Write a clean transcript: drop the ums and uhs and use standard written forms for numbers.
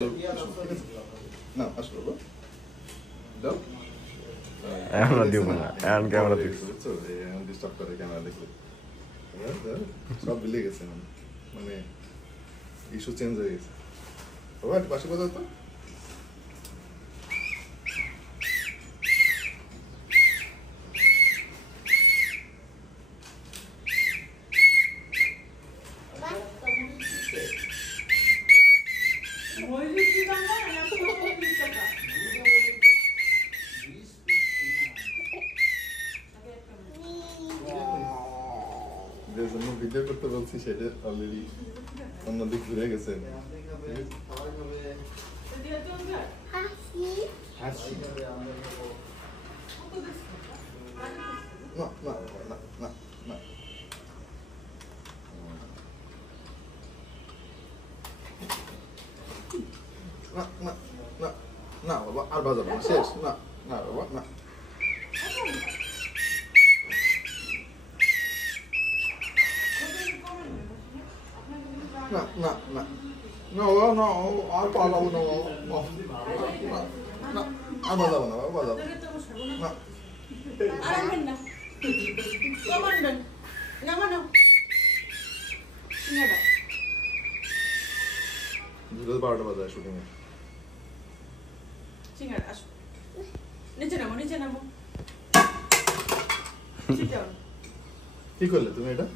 না আসলে দাও আমরা দিব না এখন ক্যামেরা দিচ্ছি ডিস্টার্ব করে ক্যামেরা দেখলে সব ভুলে গেছে মানে ইস্যু চেঞ্জ হয়ে গেছে বাবা একটু পাশে বাজাও তো ভিডিও করতে বলছি সেটা অলরেডি অন্যদিক ঘুরে গেছে না বাবা আর বাজাবো না শেষ না না বাবা না No, no, no. No, no, আর পালাবো না না আর বাজাবো না বাজাবো না আরামেন না কমান্ডন নামানো সিঙ্গাড়া 12টা বাজায় শুটিং এ সিঙ্গাড়া আসো নিচে নামো কি করলে তুমি এটা